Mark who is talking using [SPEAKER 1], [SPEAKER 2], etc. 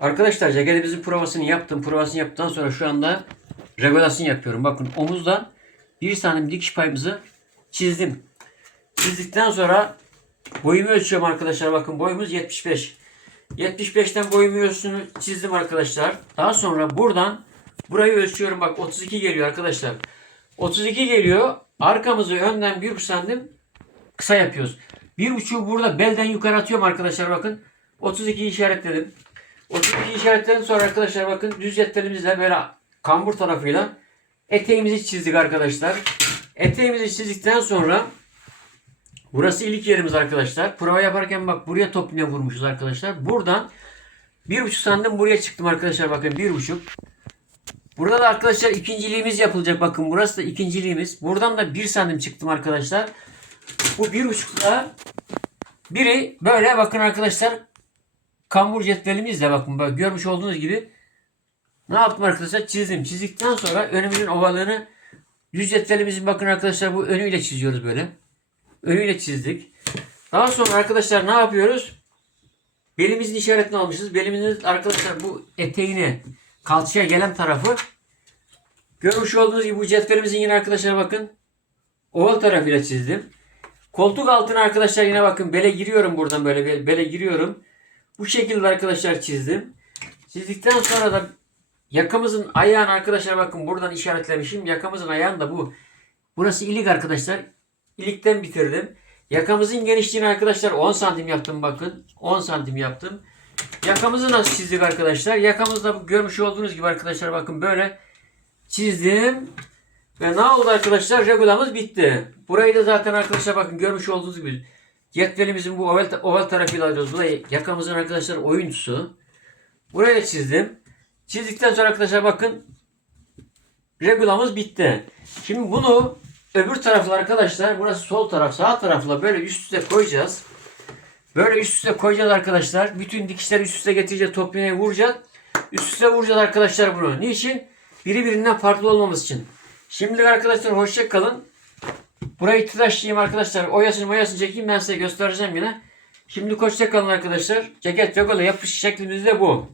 [SPEAKER 1] Arkadaşlar ceketimizin provasını yaptım. Provasını yaptıktan sonra şu anda regülasyon yapıyorum. Bakın omuzdan bir santim dikiş payımızı çizdim. Çizdikten sonra boyumu ölçüyorum arkadaşlar. Bakın boyumuz 75. 75'ten boyumu ölçüsünü çizdim arkadaşlar. Daha sonra buradan burayı ölçüyorum. Bak 32 geliyor arkadaşlar. 32 geliyor. Arkamızı önden 1,5 santim kısa yapıyoruz. 1,5'u burada belden yukarı atıyorum arkadaşlar bakın. 32 işaretledim. 32 işaretledikten sonra arkadaşlar bakın düz yetlerimizle böyle kambur tarafıyla eteğimizi çizdik arkadaşlar. Eteğimizi çizdikten sonra burası ilk yerimiz arkadaşlar. Prova yaparken bak buraya top iğne vurmuşuz arkadaşlar. Buradan 1,5 santim buraya çıktım arkadaşlar bakın 1,5. Burada da arkadaşlar ikinciliğimiz yapılacak. Bakın burası da ikinciliğimiz. Buradan da 1 santim çıktım arkadaşlar. Bu 1,5'la biri böyle bakın arkadaşlar kambur cetvelimizle bakın böyle görmüş olduğunuz gibi ne yaptım arkadaşlar çizdim. Çizdikten sonra önümüzün ovalığını yüz cetvelimizin bakın arkadaşlar bu önüyle çiziyoruz böyle. Önüyle çizdik. Daha sonra arkadaşlar ne yapıyoruz? Belimizin işaretini almışız. Belimizin arkadaşlar bu eteğine kalçaya gelen tarafı görmüş olduğunuz gibi bu cetvelimizin yine arkadaşlar bakın oval tarafıyla çizdim. Koltuk altına arkadaşlar yine bakın bele giriyorum buradan böyle be- bele giriyorum. Bu şekilde arkadaşlar çizdim. Çizdikten sonra da yakamızın ayağını arkadaşlar bakın buradan işaretlemişim. Yakamızın ayağını da bu. Burası ilik arkadaşlar. İlikten bitirdim. Yakamızın genişliğini arkadaşlar 10 santim yaptım bakın. 10 santim yaptım. Yakamızı nasıl çizdik arkadaşlar? Yakamızda bu görmüş olduğunuz gibi arkadaşlar bakın böyle çizdim. Ve ne oldu arkadaşlar? Regulamız bitti. Burayı da zaten arkadaşlar bakın görmüş olduğunuz gibi cetvelimizin bu oval, oval tarafıyla alıyoruz. Burayı yakamızın arkadaşlar oyuncusu. Burayı da çizdim. Çizdikten sonra arkadaşlar bakın regulamız bitti. Şimdi bunu öbür tarafla arkadaşlar burası sol taraf sağ tarafla böyle üst üste koyacağız. Böyle üst üste koyacağız arkadaşlar. Bütün dikişleri üst üste getireceğiz. Top iğneyi vuracağız. Üst üste vuracağız arkadaşlar bunu. Niçin? Biri birinden farklı olmamız için. Şimdilik arkadaşlar hoşça kalın. Burayı tıraşlayayım arkadaşlar. Oyasını mayasını çekeyim ben size göstereceğim yine. Şimdi hoşça kalın arkadaşlar. Ceket yogalı yapış şeklimiz de bu.